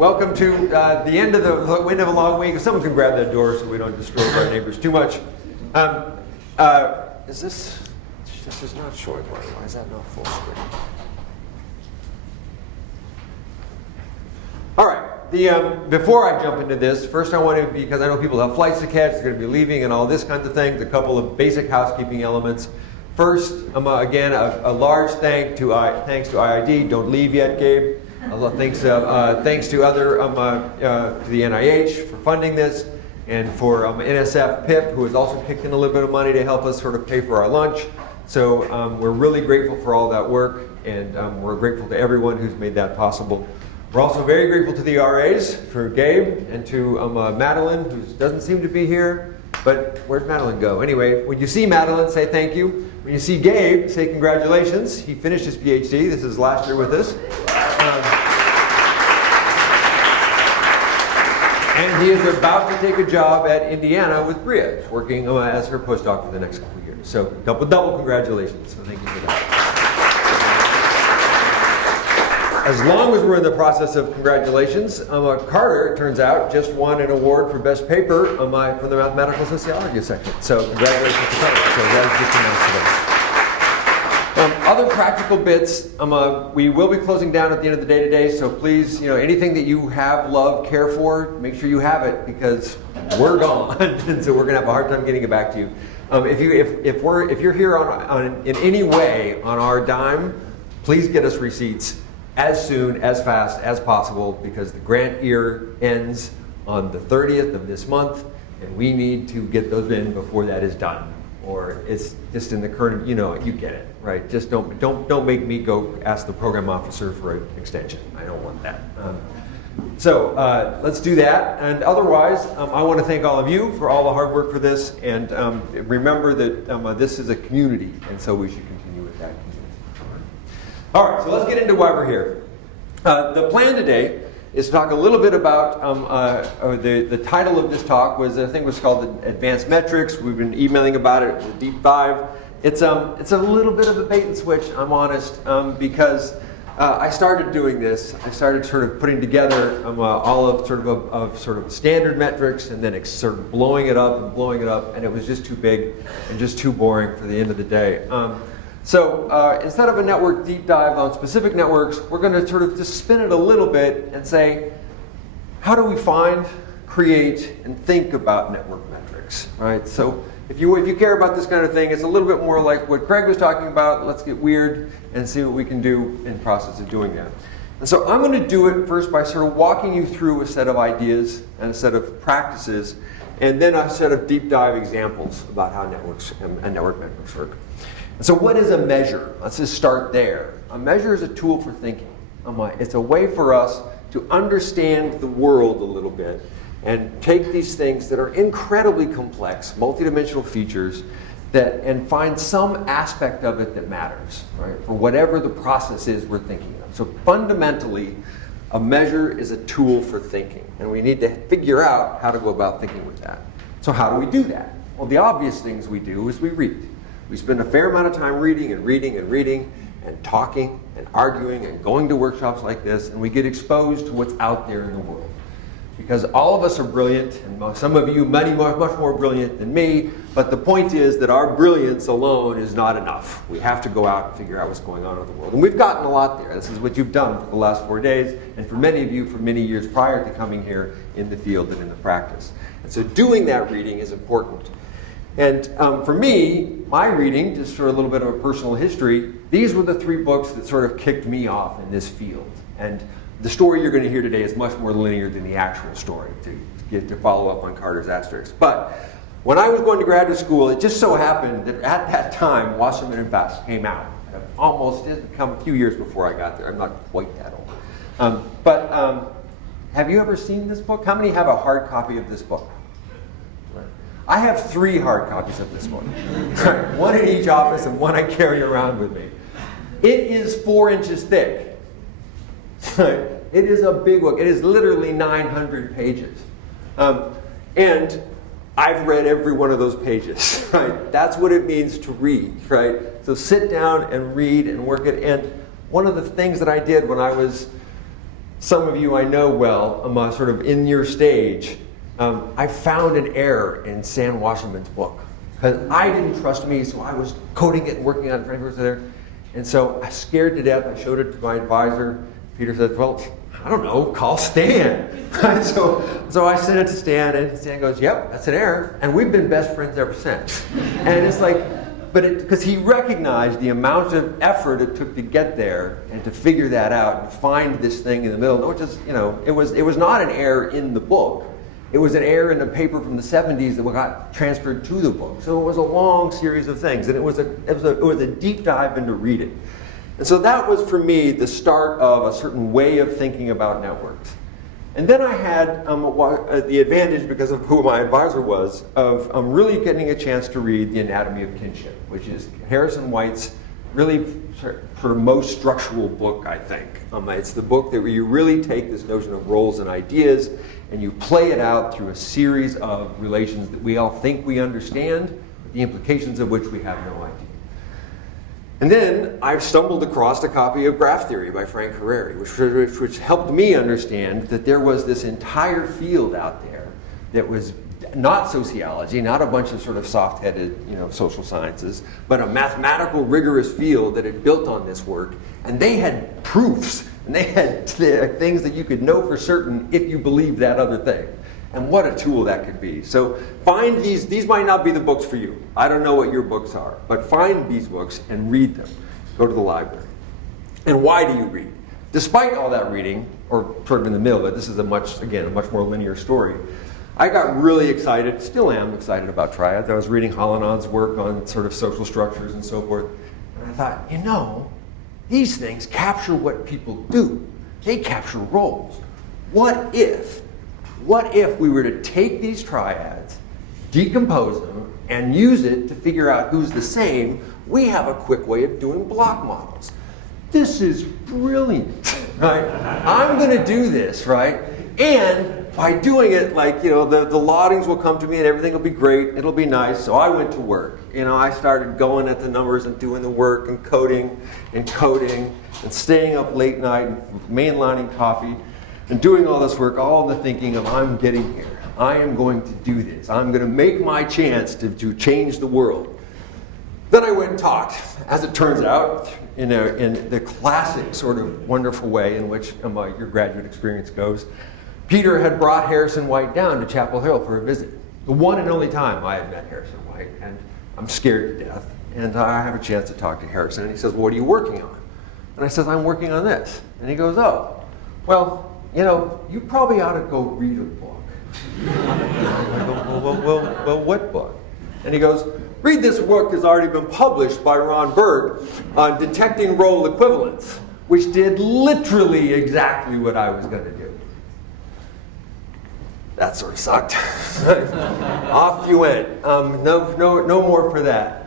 welcome to the end of the wind of a long week. If someone can grab that door so we don't disturb our neighbors too much. Is this is not showing? Why is that not full screen? All right. Before I jump into this, first I want to, because I know people have flights to catch, they're going to be leaving and all this kinds of things, a couple of basic housekeeping elements. First, again, a large thanks to IID. Don't leave yet, Gabe. Thanks to other to the NIH for funding this, and for NSF PIP, who has also kicked in a little bit of money to help us sort of pay for our lunch. So we're really grateful for all that work, and we're grateful to everyone who's made that possible. We're also very grateful to the RAs, for Gabe, and to Madeline, who doesn't seem to be here. But where'd Madeline go? Anyway, when you see Madeline, say thank you. When you see Gabe, say congratulations. He finished his PhD. This is his last year with us. And he is about to take a job at Indiana with Bria, working as her postdoc for the next couple of years. So double congratulations. So thank you for that. As long as we're in the process of congratulations, Carter, it turns out, just won an award for best paper from the mathematical sociology section. So congratulations to Carter. So that is just announced today. Other practical bits, we will be closing down at the end of the day today, so please, anything that you have, love, care for, make sure you have it, because we're gone, and so we're going to have a hard time getting it back to you. If you're here in any way on our dime, please get us receipts as soon, as fast as possible, because the grant year ends on the 30th of this month, and we need to get those in before that is done. Or it's just in the current, you get it, right? Just don't make me go ask the program officer for an extension. I don't want that. So let's do that. And otherwise, I want to thank all of you for all the hard work for this. And remember that this is a community, and so we should continue with that community. All right, so let's get into why we're here. The plan today is to talk a little bit about, the title of this talk was called Advanced Metrics. We've been emailing about it. It was a deep dive. It's a little bit of a bait and switch, I'm honest, because I started doing this. I started sort of putting together all of sort of standard metrics, and then sort of blowing it up, and it was just too big and just too boring for the end of the day. So instead of a network deep dive on specific networks, we're going to sort of just spin it a little bit and say, how do we find, create, and think about network metrics, right? So if you care about this kind of thing, it's a little bit more like what Craig was talking about. Let's get weird and see what we can do in the process of doing that. And so I'm going to do it first by sort of walking you through a set of ideas and a set of practices, and then a set of deep dive examples about how networks and network metrics work. So what is a measure? Let's just start there. A measure is a tool for thinking. It's a way for us to understand the world a little bit and take these things that are incredibly complex, multidimensional features, and find some aspect of it that matters, right? For whatever the process is we're thinking of. So fundamentally, a measure is a tool for thinking, and we need to figure out how to go about thinking with that. So how do we do that? Well, the obvious things we do is we read. We spend a fair amount of time reading and talking and arguing and going to workshops like this, and we get exposed to what's out there in the world. Because all of us are brilliant, and some of you much more brilliant than me, but the point is that our brilliance alone is not enough. We have to go out and figure out what's going on in the world. And we've gotten a lot there. This is what you've done for the last 4 days, and for many of you for many years prior to coming here in the field and in the practice. And so doing that reading is important. And for me, my reading, just for a little bit of a personal history, these were the 3 books that sort of kicked me off in this field. And the story you're going to hear today is much more linear than the actual story, to follow up on Carter's asterisk. But when I was going to graduate school, it just so happened that at that time, Wasserman and Fast came out. Almost did come a few years before I got there. I'm not quite that old. But have you ever seen this book? How many have a hard copy of this book? I have 3 hard copies of this book. One in each office and one I carry around with me. It is 4 inches thick. It is a big book. It is literally 900 pages. And I've read every one of those pages. Right? That's what it means to read. Right? So sit down and read and work it. And one of the things that I did when I was some of you I know well, I'm sort of in your stage, I found an error in Sam Wasserman's book. Because I didn't trust me, so I was coding it and working on it for there. And so I scared to death, I showed it to my advisor. Peter said, well, I don't know, call Stan. So I sent it to Stan, and Stan goes, yep, that's an error. And we've been best friends ever since. And it's like, because he recognized the amount of effort it took to get there and to figure that out and find this thing in the middle, which is, it was not an error in the book. It was an error in a paper from the 70s that got transferred to the book. So it was a long series of things, and it was a deep dive into reading. And so that was, for me, the start of a certain way of thinking about networks. And then I had the advantage, because of who my advisor was, of really getting a chance to read The Anatomy of Kinship, which is Harrison White's really sort of most structural book, I think. It's the book that where you really take this notion of roles and ideas and you play it out through a series of relations that we all think we understand, but the implications of which we have no idea. And then I stumbled across a copy of Graph Theory by Frank Harari, which helped me understand that there was this entire field out there that was not sociology, not a bunch of sort of soft-headed, social sciences, but a mathematical, rigorous field that had built on this work. And they had proofs, and they had things that you could know for certain if you believed that other thing. And what a tool that could be. So find these might not be the books for you. I don't know what your books are, but find these books and read them. Go to the library. And why do you read? Despite all that reading, or sort of in the middle, but this is a much more linear story, I got really excited, still am excited about triads. I was reading Hollinon's work on sort of social structures and so forth, and I thought, these things capture what people do. They capture roles. What if we were to take these triads, decompose them, and use it to figure out who's the same? We have a quick way of doing block models. This is brilliant, right? I'm going to do this, right? And by doing it, the loggings will come to me and everything will be great. It'll be nice. So I went to work. I started going at the numbers and doing the work and coding and staying up late night and mainlining coffee and doing all this work, all the thinking of I'm getting here. I am going to do this. I'm going to make my chance to change the world. Then I went and talked. As it turns out, in the classic sort of wonderful way in which your graduate experience goes, Peter had brought Harrison White down to Chapel Hill for a visit. The one and only time I had met Harrison White, and I'm scared to death. And I have a chance to talk to Harrison, and he says, what are you working on? And I says, I'm working on this. And he goes, oh, well, you probably ought to go read a book. I go, well, what book? And he goes, read this book that's already been published by Ron Bird on detecting role equivalence, which did literally exactly what I was going to do. That sort of sucked. Off you went. No more for that.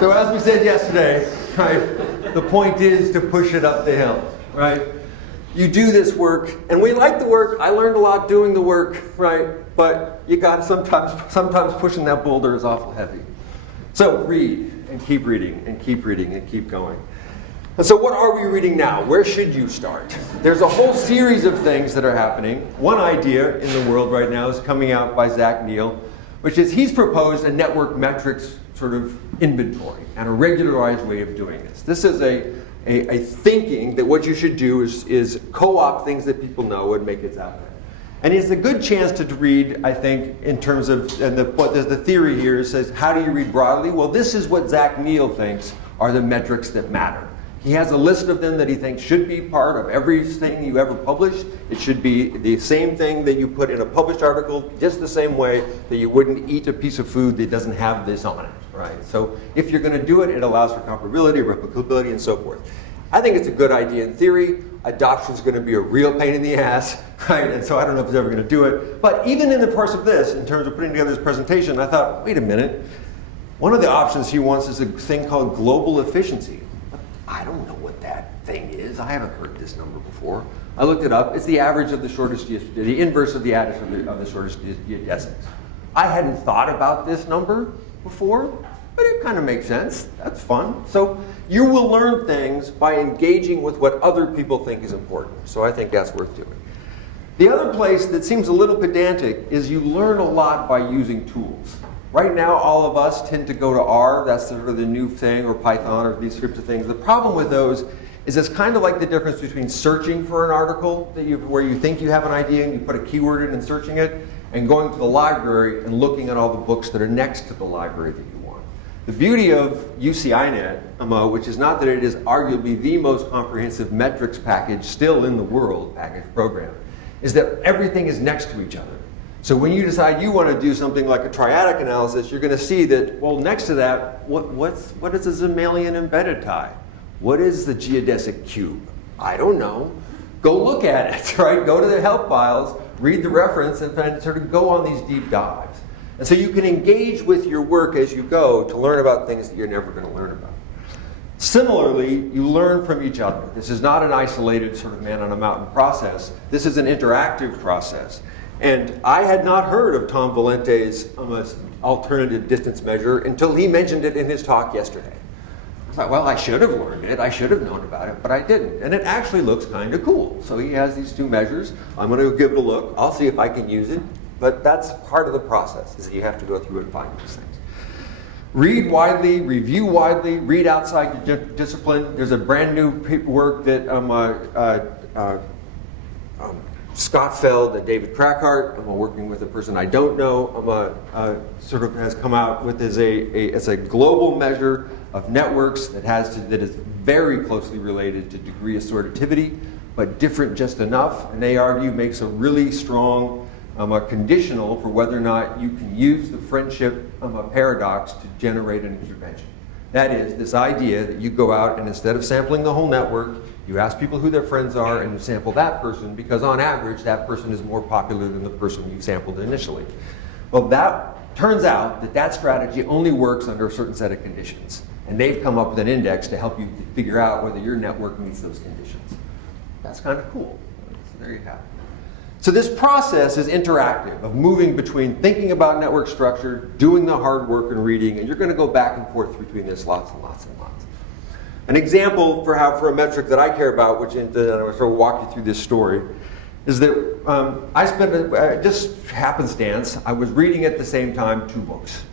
So as we said yesterday, right, the point is to push it up the hill, right? You do this work, and we like the work. I learned a lot doing the work, right? But you got sometimes pushing that boulder is awful heavy. So read and keep reading and keep reading and keep going. And so what are we reading now? Where should you start? There's a whole series of things that are happening. One idea in the world right now is coming out by Zach Neal, which is he's proposed a network metrics sort of inventory and a regularized way of doing this. This is a thinking that what you should do is co-opt things that people know and make it out there. And it's a good chance to read, I think, in terms of, the theory here says, how do you read broadly? Well, this is what Zach Neal thinks are the metrics that matter. He has a list of them that he thinks should be part of everything you ever publish. It should be the same thing that you put in a published article, just the same way that you wouldn't eat a piece of food that doesn't have this on it, right? So if you're going to do it, it allows for comparability, replicability, and so forth. I think it's a good idea in theory. Adoption is going to be a real pain in the ass, right? And so I don't know if he's ever going to do it. But even in the course of this, in terms of putting together this presentation, I thought, wait a minute. One of the options he wants is a thing called global efficiency. I don't know what that thing is. I haven't heard this number before. I looked it up. It's the average of the shortest, the inverse of the average of the shortest distance. I hadn't thought about this number before, but it kind of makes sense. That's fun. So you will learn things by engaging with what other people think is important. So I think that's worth doing. The other place that seems a little pedantic is you learn a lot by using tools. Right now, all of us tend to go to R. That's sort of the new thing, or Python, or these sorts of things. The problem with those is it's kind of like the difference between searching for an article where you think you have an idea and you put a keyword in and searching it, and going to the library and looking at all the books that are next to the library that you want. The beauty of UCINet, which is not that it is arguably the most comprehensive metrics package still in the world, package program, is that everything is next to each other. So when you decide you want to do something like a triadic analysis, you're going to see that, well, next to that, what is a Zamalian embedded tie? What is the geodesic cube? I don't know. Go look at it, right? Go to the help files, read the reference, and then sort of go on these deep dives. And so you can engage with your work as you go to learn about things that you're never going to learn about. Similarly, you learn from each other. This is not an isolated sort of man on a mountain process. This is an interactive process. And I had not heard of Tom Valente's alternative distance measure until he mentioned it in his talk yesterday. I thought, well, I should have learned it. I should have known about it, but I didn't. And it actually looks kind of cool. So he has these two measures. I'm going to give it a look. I'll see if I can use it. But that's part of the process, is that you have to go through and find these things. Read widely, review widely, read outside your discipline. There's a brand new paperwork that Scott Feld and David Krackhart, working with a person I don't know, sort of has come out with as a global measure of networks that is very closely related to degree assortativity, but different just enough, and they argue makes a really strong conditional for whether or not you can use the friendship paradox to generate an intervention. That is, this idea that you go out and instead of sampling the whole network, you ask people who their friends are and you sample that person because on average that person is more popular than the person you sampled initially. Well, that turns out that strategy only works under a certain set of conditions. And they've come up with an index to help you figure out whether your network meets those conditions. That's kind of cool. So there you have it. So this process is interactive, of moving between thinking about network structure, doing the hard work and reading, and you're going to go back and forth between this lots and lots and lots. An example for a metric that I care about, which I'm going to sort of walk you through this story, is that I spent, just happenstance, I was reading at the same time 2 books.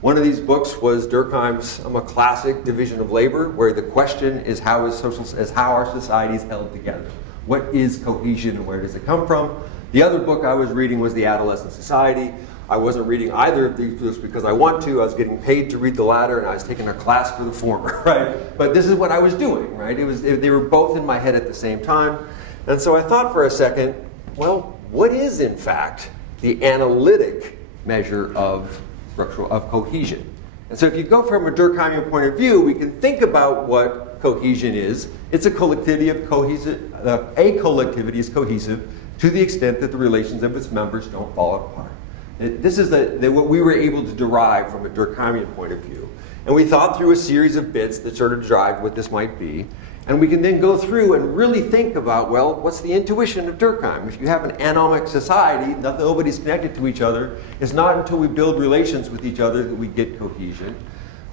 One of these books was Durkheim's classic Division of Labor, where the question is how our society is held together. What is cohesion and where does it come from? The other book I was reading was The Adolescent Society. I wasn't reading either of these books because I want to. I was getting paid to read the latter, and I was taking a class for the former, right? But this is what I was doing, right? They were both in my head at the same time. And so I thought for a second, well, what is, in fact, the analytic measure of cohesion? And so if you go from a Durkheimian point of view, we can think about what cohesion is. It's a collectivity of cohesive, a collectivity is cohesive to the extent that the relations of its members don't fall apart. This is what we were able to derive from a Durkheimian point of view. And we thought through a series of bits that sort of drive what this might be. And we can then go through and really think about, well, what's the intuition of Durkheim? If you have an anomic society, nobody's connected to each other, it's not until we build relations with each other that we get cohesion.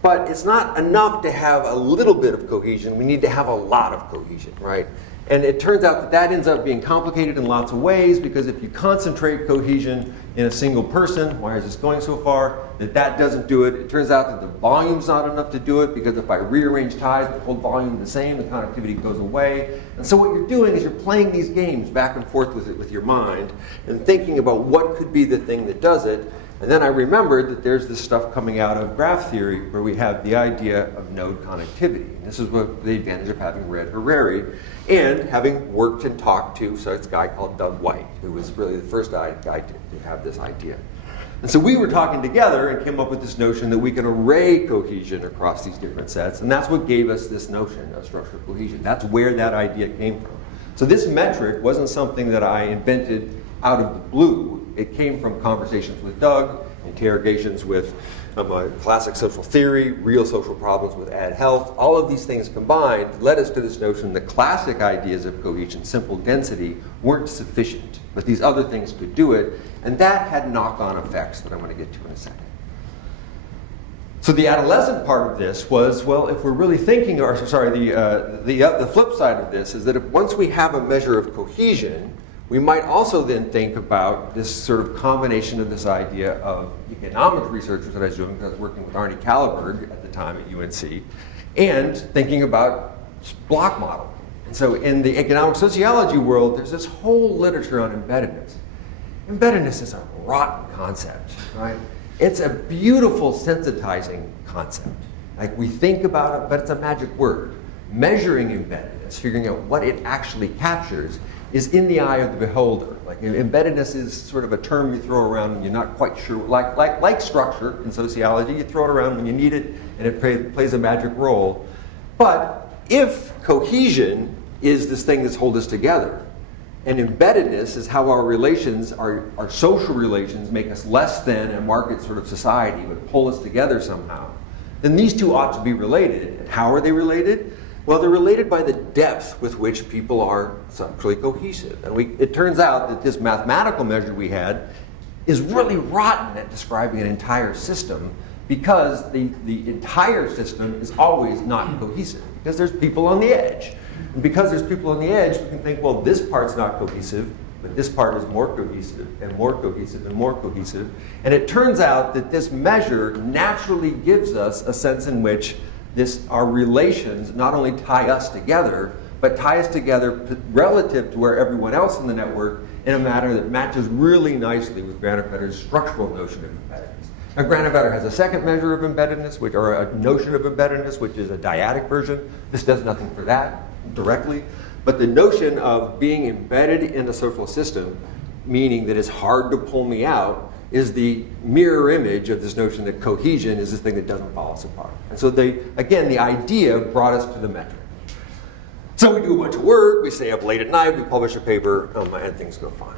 But it's not enough to have a little bit of cohesion. We need to have a lot of cohesion, right? And it turns out that ends up being complicated in lots of ways, because if you concentrate cohesion in a single person, why is this going so far, that doesn't do it. It turns out that the volume's not enough to do it, because if I rearrange ties, the whole volume is the same, the connectivity goes away. And so what you're doing is you're playing these games back and forth with your mind and thinking about what could be the thing that does it. And then I remembered that there's this stuff coming out of graph theory where we have the idea of node connectivity. And this is what the advantage of having read Harari and having worked and talked to this guy called Doug White, who was really the first guy to have this idea. And so we were talking together and came up with this notion that we can array cohesion across these different sets. And that's what gave us this notion of structural cohesion. That's where that idea came from. So this metric wasn't something that I invented out of the blue. It came from conversations with Doug, interrogations with classic social theory, real social problems with ad health. All of these things combined led us to this notion that classic ideas of cohesion, simple density, weren't sufficient, but these other things could do it, and that had knock-on effects that I'm going to get to in a second. So the adolescent part of this was, well, if we're really thinking, or sorry, the flip side of this is that if once we have a measure of cohesion, we might also then think about this sort of combination of this idea of economic research, which I was doing because I was working with Arnie Kalleberg at the time at UNC, and thinking about block model. And so in the economic sociology world, there's this whole literature on embeddedness. Embeddedness is a rotten concept, right? It's a beautiful sensitizing concept. Like we think about it, but it's a magic word. Measuring embeddedness, figuring out what it actually captures, is in the eye of the beholder. Like embeddedness is sort of a term you throw around when you're not quite sure, like structure in sociology, you throw it around when you need it and it plays a magic role. But if cohesion is this thing that's holding us together, and embeddedness is how our relations, our social relations, make us less than a market sort of society, but pull us together somehow, then these two ought to be related. And how are they related? Well, they're related by the depth with which people are socially cohesive. And it turns out that this mathematical measure we had is really rotten at describing an entire system, because the entire system is always not cohesive, because there's people on the edge. And because there's people on the edge, we can think, well, this part's not cohesive, but this part is more cohesive, and more cohesive, and more cohesive. And it turns out that this measure naturally gives us a sense in which our relations not only tie us together, but tie us together relative to where everyone else in the network in a manner that matches really nicely with Granovetter's structural notion of embeddedness. Now, Granovetter has a second measure of embeddedness, or a notion of embeddedness, which is a dyadic version. This does nothing for that directly, but the notion of being embedded in a social system, meaning that it's hard to pull me out, is the mirror image of this notion that cohesion is this thing that doesn't fall us apart. And so again, the idea brought us to the metric. So we do a bunch of work, we stay up late at night, we publish a paper, and things go fine.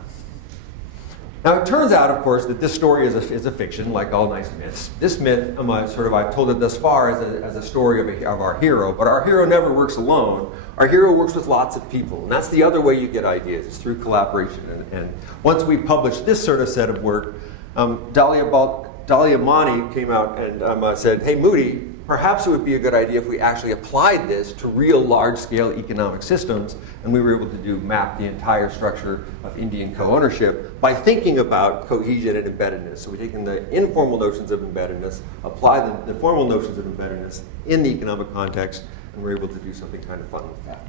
Now it turns out, of course, that this story is a fiction, like all nice myths. This myth, I've told it thus far as a story of our hero, but our hero never works alone. Our hero works with lots of people, and that's the other way you get ideas, is through collaboration. And once we published this sort of set of work, Dalia Mani came out and said, hey, Moody, perhaps it would be a good idea if we actually applied this to real large-scale economic systems, and we were able to map the entire structure of Indian co-ownership by thinking about cohesion and embeddedness. So we've taken the informal notions of embeddedness, applied the formal notions of embeddedness in the economic context, and we're able to do something kind of fun with that.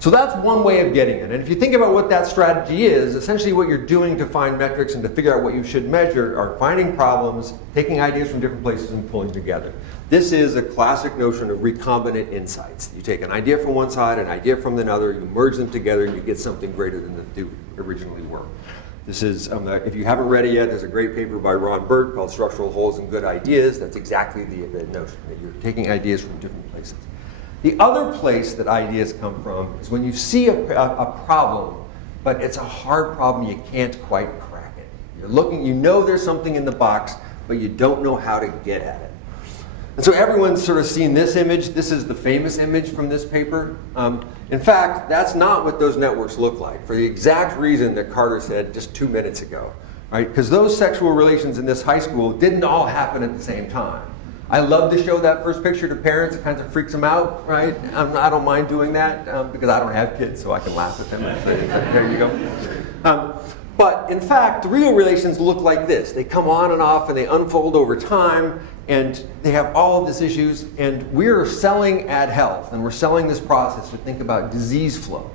So that's one way of getting it. And if you think about what that strategy is, essentially what you're doing to find metrics and to figure out what you should measure are finding problems, taking ideas from different places, and pulling together. This is a classic notion of recombinant insights. You take an idea from one side, an idea from another, you merge them together, and you get something greater than the two originally were. This is, if you haven't read it yet, there's a great paper by Ron Burt called Structural Holes and Good Ideas. That's exactly the notion, that you're taking ideas from different places. The other place that ideas come from is when you see a problem, but it's a hard problem, you can't quite crack it. You're looking, you know there's something in the box, but you don't know how to get at it. And so everyone's sort of seen this image. This is the famous image from this paper. In fact, that's not what those networks look like, for the exact reason that Carter said just 2 minutes ago, right? Because those sexual relations in this high school didn't all happen at the same time. I love to show that first picture to parents. It kind of freaks them out, right? I don't mind doing that because I don't have kids, so I can laugh at them and say, there you go. But in fact, the real relations look like this. They come on and off, and they unfold over time, and they have all of these issues. And we're selling ad health, and we're selling this process to think about disease flow.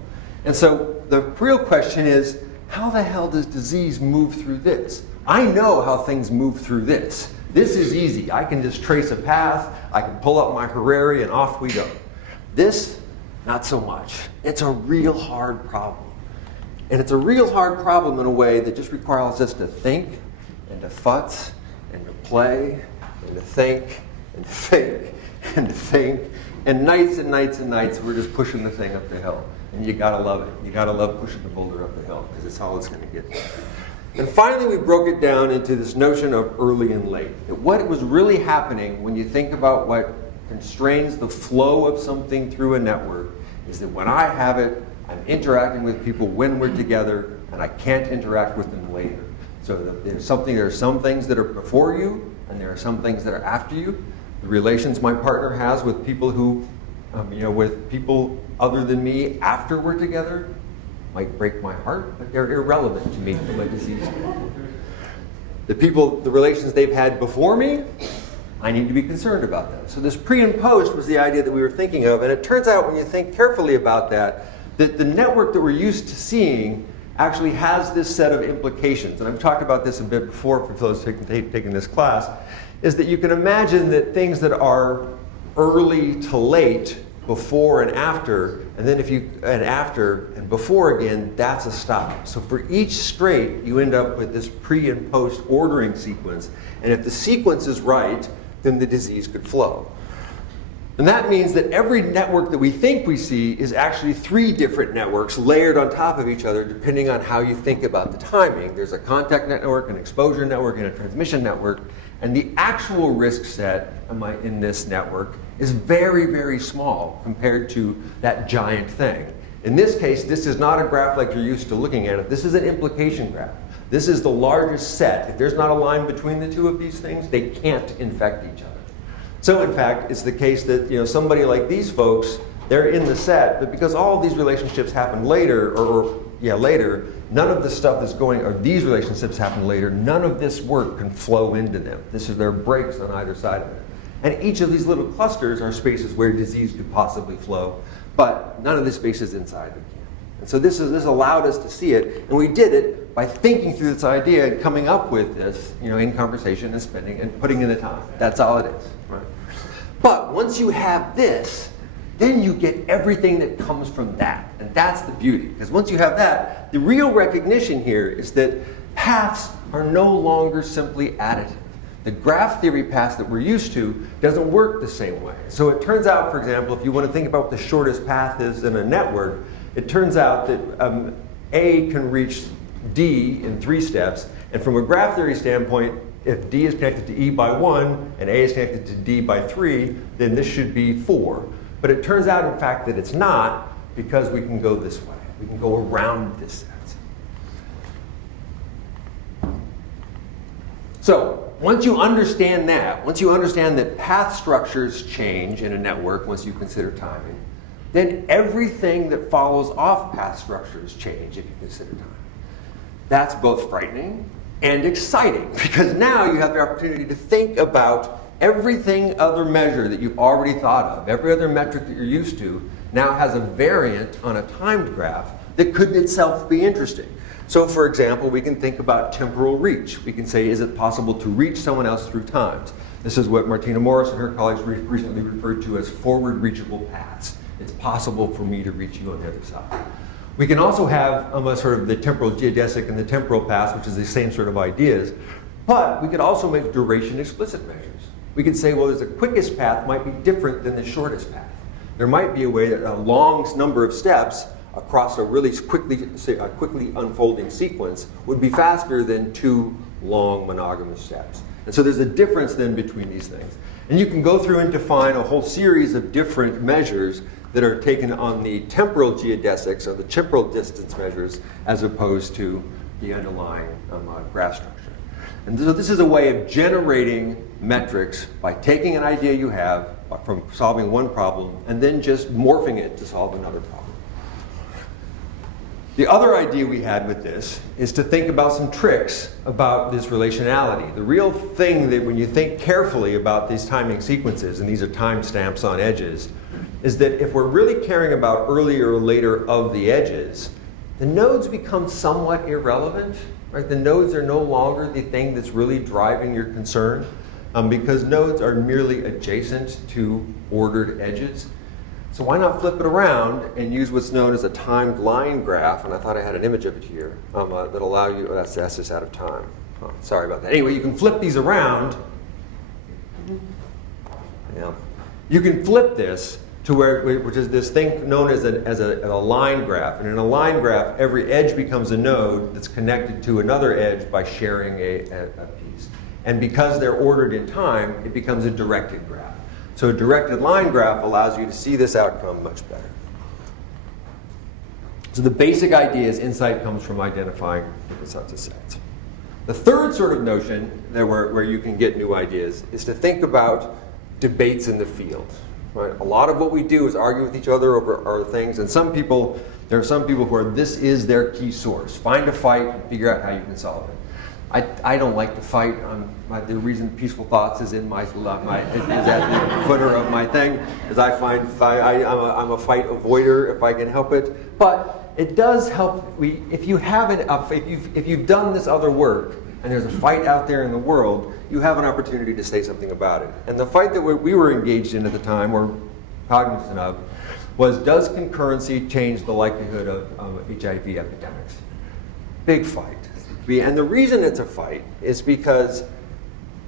And so the real question is, how the hell does disease move through this? I know how things move through this. This is easy. I can just trace a path, I can pull up my Harari, and off we go. This, not so much. It's a real hard problem. And it's a real hard problem in a way that just requires us to think, and to futz, and to play, and to think, and to think, and to think. And nights and nights and nights, we're just pushing the thing up the hill. And you gotta love it. You gotta love pushing the boulder up the hill, because it's all it's gonna get. And finally, we broke it down into this notion of early and late. That what was really happening when you think about what constrains the flow of something through a network is that when I have it, I'm interacting with people when we're together, and I can't interact with them later. So there are some things that are before you, and there are some things that are after you. The relations my partner has with people who, with people other than me after we're together might break my heart, but they're irrelevant to me from a disease standpoint. The relations they've had before me, I need to be concerned about them. So this pre and post was the idea that we were thinking of, and it turns out when you think carefully about that the network that we're used to seeing actually has this set of implications. And I've talked about this a bit before for those taking this class, is that you can imagine that things that are early to late, before and after, and then after and before again, that's a stop. So for each straight, you end up with this pre and post ordering sequence. And if the sequence is right, then the disease could flow. And that means that every network that we think we see is actually 3 different networks layered on top of each other, depending on how you think about the timing. There's a contact network, an exposure network, and a transmission network. And the actual risk set in this network is very, very small compared to that giant thing. In this case, this is not a graph like you're used to looking at it. This is an implication graph. This is the largest set. If there's not a line between the 2 of these things, they can't infect each other. So in fact, it's the case that somebody like these folks, they're in the set, but because all of these relationships happen later, later, none of the stuff that's going, or these relationships happen later, none of this work can flow into them. There are breaks on either side of it. And each of these little clusters are spaces where disease could possibly flow, but none of the spaces inside them can. And so this allowed us to see it, and we did it by thinking through this idea and coming up with this, in conversation and spending and putting in the time. That's all it is. Right? But once you have this, then you get everything that comes from that. And that's the beauty. Because once you have that, the real recognition here is that paths are no longer simply additive. The graph theory path that we're used to doesn't work the same way. So it turns out, for example, if you want to think about what the shortest path is in a network, it turns out that A can reach D in 3 steps. And from a graph theory standpoint, if D is connected to E by 1 and A is connected to D by 3, then this should be 4. But it turns out, in fact, that it's not, because we can go this way. We can go around this set. So once you understand that path structures change in a network once you consider timing, then everything that follows off path structures change if you consider timing. That's both frightening and exciting, because now you have the opportunity to think about everything other measure that you've already thought of, every other metric that you're used to, now has a variant on a timed graph that could itself be interesting. So for example, we can think about temporal reach. We can say, is it possible to reach someone else through times? This is what Martina Morris and her colleagues recently referred to as forward reachable paths. It's possible for me to reach you on the other side. We can also have sort of the temporal geodesic and the temporal paths, which is the same sort of ideas, but we could also make duration explicit measures. We could say, well, the quickest path might be different than the shortest path. There might be a way that a long number of steps across a really quickly unfolding sequence would be faster than 2 long monogamous steps. And so there's a difference then between these things. And you can go through and define a whole series of different measures that are taken on the temporal geodesics, or the temporal distance measures, as opposed to the underlying graph structure. And so this is a way of generating metrics by taking an idea you have from solving one problem and then just morphing it to solve another problem. The other idea we had with this is to think about some tricks about this relationality. The real thing that when you think carefully about these timing sequences, and these are timestamps on edges, is that if we're really caring about earlier or later of the edges, the nodes become somewhat irrelevant. Right? The nodes are no longer the thing that's really driving your concern, because nodes are merely adjacent to ordered edges. So why not flip it around and use what's known as a timed line graph? And I thought I had an image of it here that allow you. Oh, that's just out of time. Oh, sorry about that. Anyway, you can flip these around. Yeah, you can flip this to which is this thing known as a line graph. And in a line graph, every edge becomes a node that's connected to another edge by sharing a piece. And because they're ordered in time, it becomes a directed graph. So a directed line graph allows you to see this outcome much better. So the basic idea is insight comes from identifying different sets of sets. The third sort of notion that where you can get new ideas is to think about debates in the field. Right? A lot of what we do is argue with each other over things, and there are some people who are, this is their key source. Find a fight and figure out how you can solve it. I don't like to fight. The reason Peaceful Thoughts is in is at the footer of my thing, is I find I'm a fight avoider if I can help it. But it does help. If you've done this other work and there's a fight out there in the world, you have an opportunity to say something about it. And the fight that we were engaged in at the time, or cognizant of, was, does concurrency change the likelihood of HIV epidemics? Big fight. And the reason it's a fight is because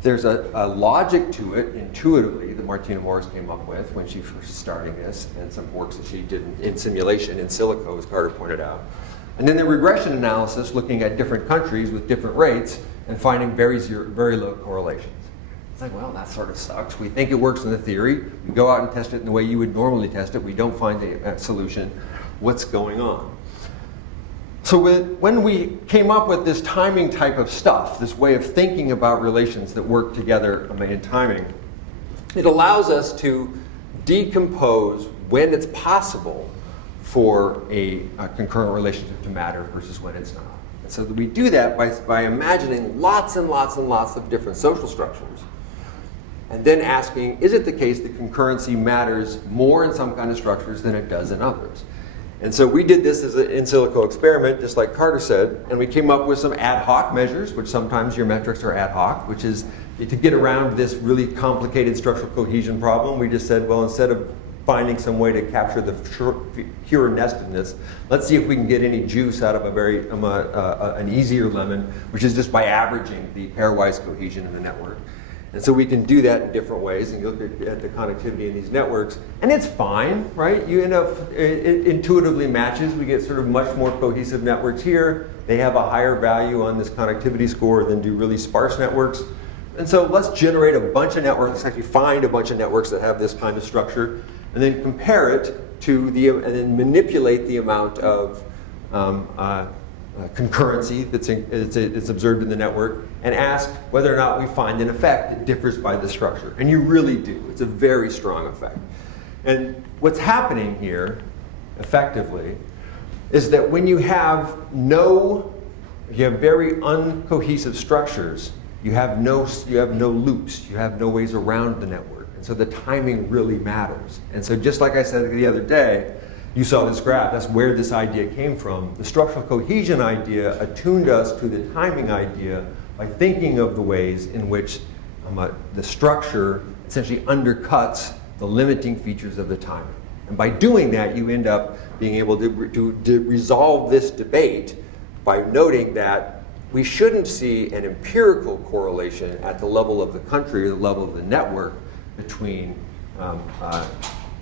there's a logic to it intuitively that Martina Morris came up with when she first starting this, and some works that she did in simulation, in silico, as Carter pointed out. And then the regression analysis, looking at different countries with different rates and finding very low correlations. It's like, well, that sort of sucks. We think it works in the theory. We go out and test it in the way you would normally test it. We don't find a solution. What's going on? So when we came up with this timing type of stuff, this way of thinking about relations that work together in timing, it allows us to decompose when it's possible for a concurrent relationship to matter versus when it's not. And so we do that by imagining lots and lots and lots of different social structures, and then asking, is it the case that concurrency matters more in some kind of structures than it does in others? And so we did this as an in silico experiment, just like Carter said, and we came up with some ad hoc measures, which sometimes your metrics are ad hoc, which is to get around this really complicated structural cohesion problem. We just said, well, instead of finding some way to capture the pure nestedness, let's see if we can get any juice out of an easier lemon, which is just by averaging the pairwise cohesion in the network. And so we can do that in different ways, and you look at the connectivity in these networks, and it's fine, right? You end up, it intuitively matches. We get sort of much more cohesive networks here. They have a higher value on this connectivity score than do really sparse networks. And so let's generate a bunch of networks, let's actually find a bunch of networks that have this kind of structure, and then compare it to and then manipulate the amount of concurrency that's observed in the network, and ask whether or not we find an effect that differs by the structure. And you really do. It's a very strong effect. And what's happening here, effectively, is that when you have very uncohesive structures, you have no loops, you have no ways around the network. And so the timing really matters. And so just like I said the other day, you saw this graph, that's where this idea came from. The structural cohesion idea attuned us to the timing idea by thinking of the ways in which the structure essentially undercuts the limiting features of the timing. And by doing that, you end up being able to resolve this debate by noting that we shouldn't see an empirical correlation at the level of the country or the level of the network between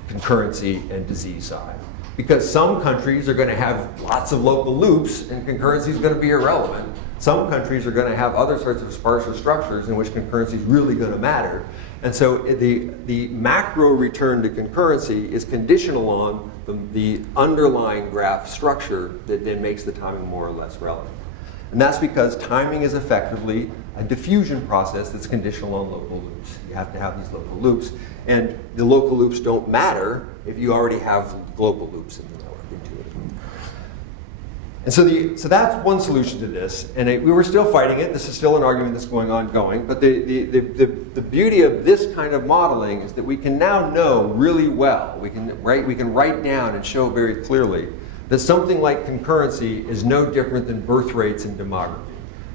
concurrency and disease size. Because some countries are going to have lots of local loops and concurrency is going to be irrelevant. Some countries are going to have other sorts of sparser structures in which concurrency is really going to matter. And so the macro return to concurrency is conditional on the underlying graph structure that then makes the timing more or less relevant. And that's because timing is effectively a diffusion process that's conditional on local loops. You have to have these local loops. And the local loops don't matter if you already have global loops in the network intuitively. And so that's one solution to this. And we were still fighting it. This is still an argument that's ongoing. But the beauty of this kind of modeling is that we can now know really well. We can write down and show very clearly that something like concurrency is no different than birth rates and demography.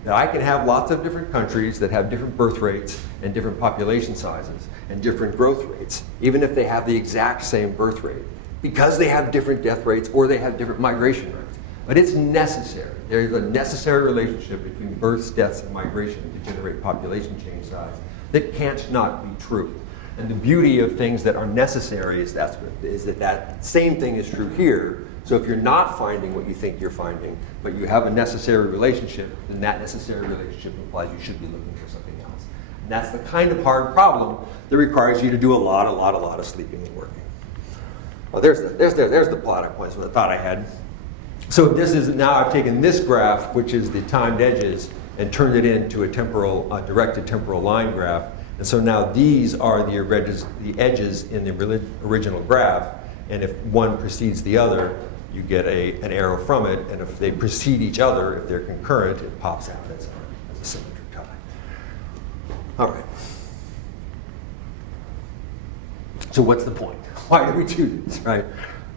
Now, I can have lots of different countries that have different birth rates and different population sizes and different growth rates, even if they have the exact same birth rate, because they have different death rates or they have different migration rates. But it's necessary. There is a necessary relationship between births, deaths, and migration to generate population change size that can't not be true. And the beauty of things that are necessary is that same thing is true here. So if you're not finding what you think you're finding, but you have a necessary relationship, then that necessary relationship implies you should be looking for something else. And that's the kind of hard problem that requires you to do a lot of sleeping and working. Well, there's the plot I thought I had. So this is, now I've taken this graph, which is the timed edges, and turned it into a directed temporal line graph. And so now these are the edges in the original graph, and if one precedes the other, you get an arrow from it, and if they precede each other, if they're concurrent, it pops out as a symmetric tie. All right. So what's the point? Why do we do this, right?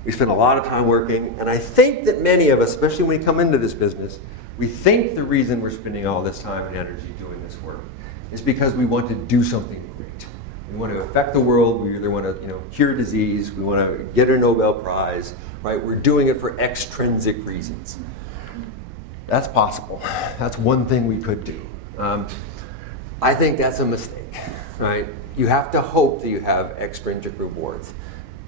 We spend a lot of time working, and I think that many of us, especially when we come into this business, we think the reason we're spending all this time and energy doing this work is because we want to do something great. We want to affect the world. We either want to, cure disease. We want to get a Nobel Prize, right? We're doing it for extrinsic reasons. That's possible. That's one thing we could do. I think that's a mistake, right? You have to hope that you have extrinsic rewards.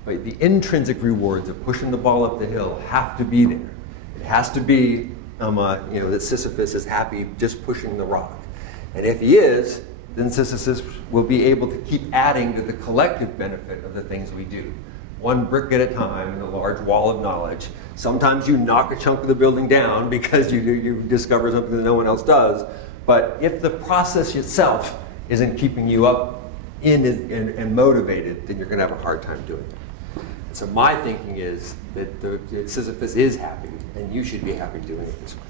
But the intrinsic rewards of pushing the ball up the hill have to be there. It has to be, that Sisyphus is happy just pushing the rock. And if he is, then Sisyphus will be able to keep adding to the collective benefit of the things we do. One brick at a time in a large wall of knowledge. Sometimes you knock a chunk of the building down because you discover something that no one else does. But if the process itself isn't keeping you up and motivated, then you're going to have a hard time doing it. So my thinking is that Sisyphus is happy, and you should be happy doing it this way.